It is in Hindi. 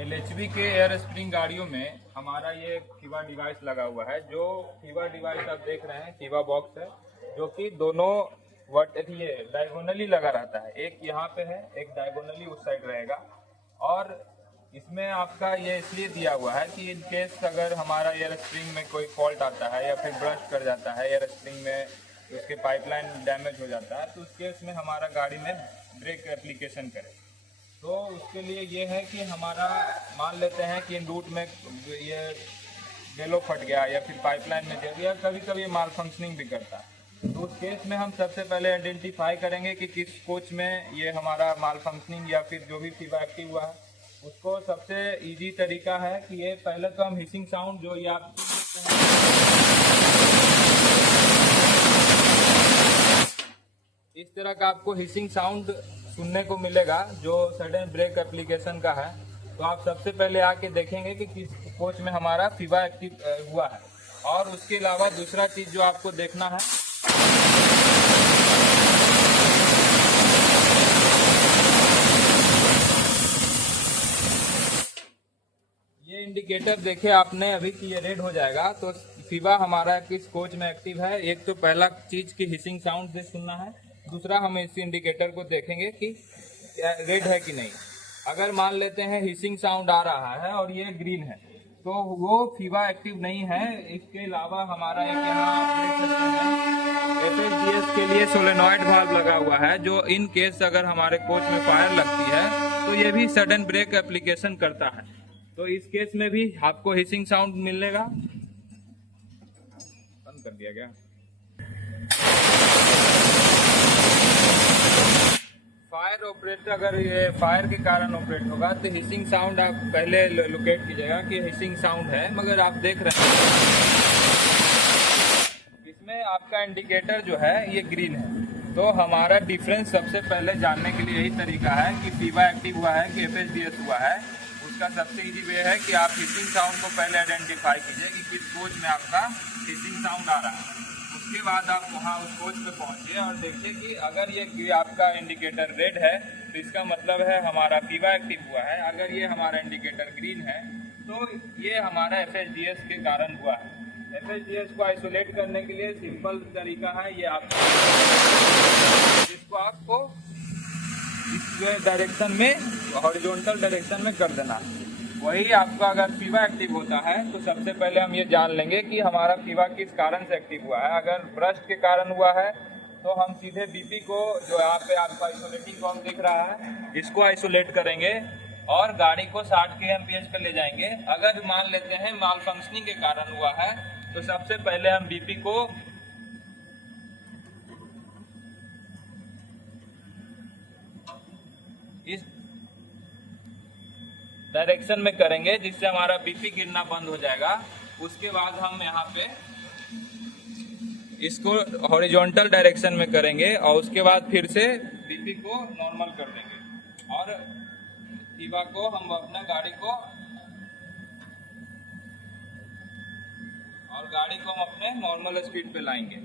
एलएचबी के एयर स्प्रिंग गाड़ियों में हमारा ये फीवा डिवाइस लगा हुआ है। जो फीवा डिवाइस आप देख रहे हैं फीवा बॉक्स है, जो कि दोनों ये डायगोनली लगा रहता है। एक यहाँ पे है, एक डायगोनली उस साइड रहेगा। और इसमें आपका ये इसलिए दिया हुआ है कि इन केस अगर हमारा एयर स्प्रिंग में कोई फॉल्ट आता है या फिर ब्रश कर जाता है एयर स्प्रिंग में, उसके पाइपलाइन डैमेज हो जाता है, तो उस केस में हमारा गाड़ी में ब्रेक एप्लीकेशन करे। तो उसके लिए ये है कि हमारा मान लेते हैं कि इन रूट में ये बेलो फट गया या फिर पाइपलाइन में गिर गया, कभी कभी माल फंक्शनिंग भी करता है। तो उस केस में हम सबसे पहले आइडेंटिफाई करेंगे कि किस कोच में ये हमारा माल फंक्शनिंग या फिर जो भी फीवा एक्टिव हुआ है, उसको सबसे इजी तरीका है कि ये पहले तो हम हिसिंग साउंड जो ये आप इस तरह का आपको हिसिंग साउंड सुनने को मिलेगा जो सडन ब्रेक एप्लीकेशन का है। तो आप सबसे पहले आके देखेंगे कि किस कोच में हमारा फीवा एक्टिव हुआ है। और उसके अलावा दूसरा चीज जो आपको देखना है, ये इंडिकेटर देखे आपने अभी कि ये रेड हो जाएगा तो फीवा हमारा किस कोच में एक्टिव है। एक तो पहला चीज की हिसिंग साउंड से सुनना है, दूसरा हम इस इंडिकेटर को देखेंगे कि रेड है कि नहीं। अगर मान लेते हैं हिसिंग साउंड आ रहा है और ये ग्रीन है, तो वो फीवा एक्टिव नहीं है। इसके अलावा हमारा एक यहाँ आप देख सकते हैं एफएचडीएस के लिए सोलेनॉइड वाल्व लगा हुआ है, जो इन केस अगर हमारे कोच में फायर लगती है तो ये भी सडन ब्रेक एप्लीकेशन करता है। तो इस केस में भी आपको हिसिंग साउंड मिलेगा। बंद कर दिया गया। फायर ऑपरेटर अगर ये फायर के कारण ऑपरेट होगा तो हिसिंग साउंड आप पहले लोकेट कीजिएगा कि हिसिंग साउंड है। मगर आप देख रहे हैं इसमें आपका इंडिकेटर जो है ये ग्रीन है। तो हमारा डिफरेंस सबसे पहले जानने के लिए यही तरीका है कि फीवा एक्टिव हुआ है कि एफएचडीएस हुआ है। उसका सबसे इजी वे है कि आप हिसिंग साउंड को पहले आइडेंटिफाई कीजिए कि किस कोच में आपका हिसिंग साउंड आ रहा है। उसके बाद आप वहाँ उस कोच पे पहुँचिए और देखिए कि अगर ये आपका इंडिकेटर रेड है तो इसका मतलब है हमारा फीवा एक्टिव हुआ है। अगर ये हमारा इंडिकेटर ग्रीन है तो ये हमारा एफएचडीएस के कारण हुआ है। एफएचडीएस को आइसोलेट करने के लिए सिंपल तरीका है, ये आप इसको आपको इस डायरेक्शन में हॉरिजॉन्टल डायरेक्शन में कर देना। वही आपका अगर फीवा एक्टिव होता है तो सबसे पहले हम ये जान लेंगे कि हमारा फीवा किस कारण से एक्टिव हुआ है। अगर ब्रस्ट के कारण हुआ है तो हम सीधे बीपी को, जो यहाँ पे आपका आइसोलेटिंग कॉम दिख रहा है, इसको आइसोलेट करेंगे और गाड़ी को 60 kmph पे ले जाएंगे। अगर मान लेते हैं माल फंक्शनिंग के कारण हुआ है तो सबसे पहले हम बीपी को इस डायरेक्शन में करेंगे जिससे हमारा बीपी गिरना बंद हो जाएगा। उसके बाद हम यहाँ पे इसको हॉरिजॉन्टल डायरेक्शन में करेंगे और उसके बाद फिर से बीपी को नॉर्मल कर देंगे और फीवा को हम अपना गाड़ी को हम अपने नॉर्मल स्पीड पे लाएंगे।